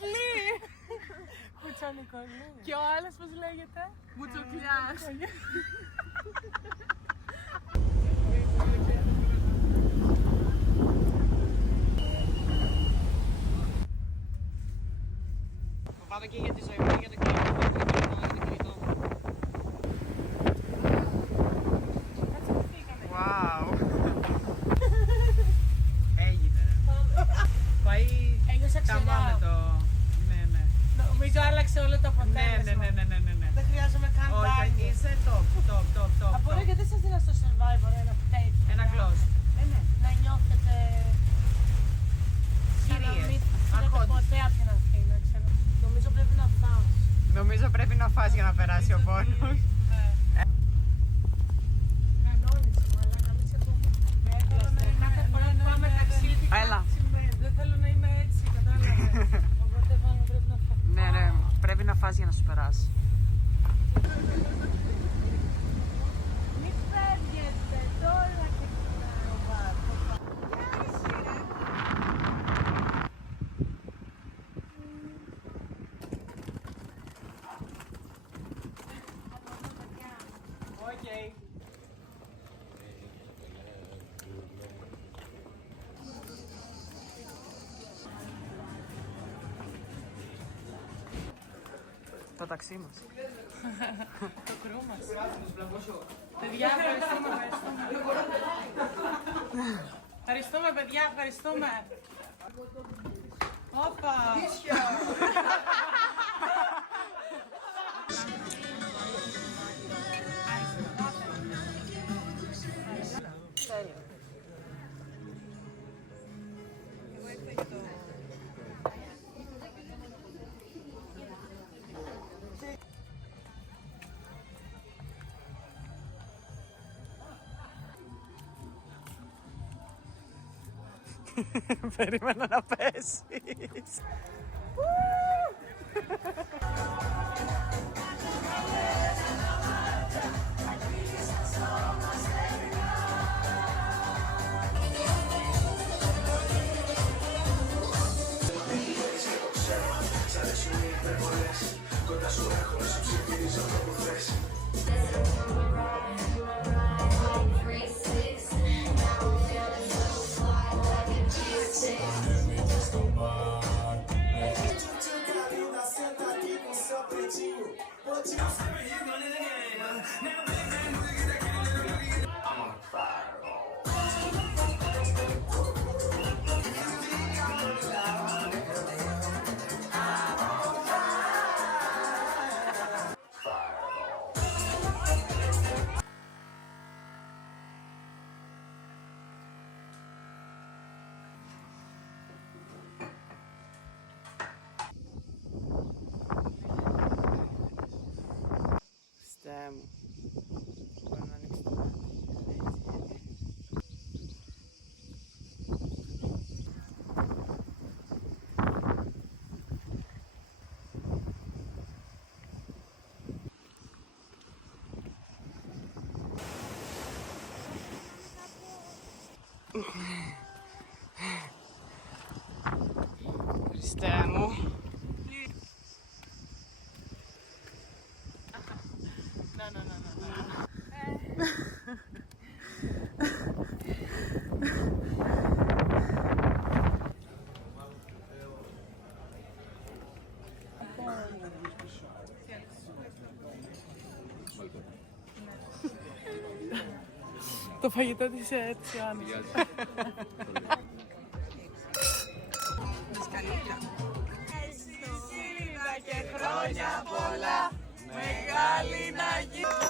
Νικολή! Κουτσανικολή. Και ο άλλος πώς λέγεται? Μουτσοκλιάς. Πάω και για τη ζωή μου, για το κινητό μου, για το κινητό μου. Wow. Έγινε ρε. Πάει Ένιωσα καμά με ξενάω. το... Ναι. Νομίζω άλλαξε όλο το αποτέλεσμα. Ναι. Δεν χρειάζομαι καν Όχι, μπάνιο. είσαι top. Απορώ γιατί σας δίνω στο Survivor ένα τέτοιο. Ένα gloss. Ναι. Να νιώθετε... σαν να μην φύγετε Αρχόντις. ποτέ από την Αθήνα, ξέρω. Νομίζω πρέπει να φάω. Νομίζω πρέπει να φας για να περάσει ο πόνος. Κανόνισε μου, αλλά να μην σε πω. Κάθε φορά που πάμε ταξίδι, Έλα. κάτι συμβαίνει. Δεν θέλω να είμαι έτσι, κατάλαβες. Οπότε πάνω πρέπει να φάω. Ναι, πρέπει να φας για να σου περάσει. Μη φεύγετε, τώρα ξεκινάει ο βάρκος. Okay. Το ταξί μας. Το κρού μας. Παιδιά, ευχαριστούμε. Ευχαριστούμε, παιδιά, ευχαριστούμε. Όπα. Περίμενα να πέσεις. Χριστέ μου. Μπορεί να ανοίξει το μάτι. Χριστέ μου. Το φαγητό της Ιωάννης. Και χρόνια πολλά, μεγάλη να γίνει.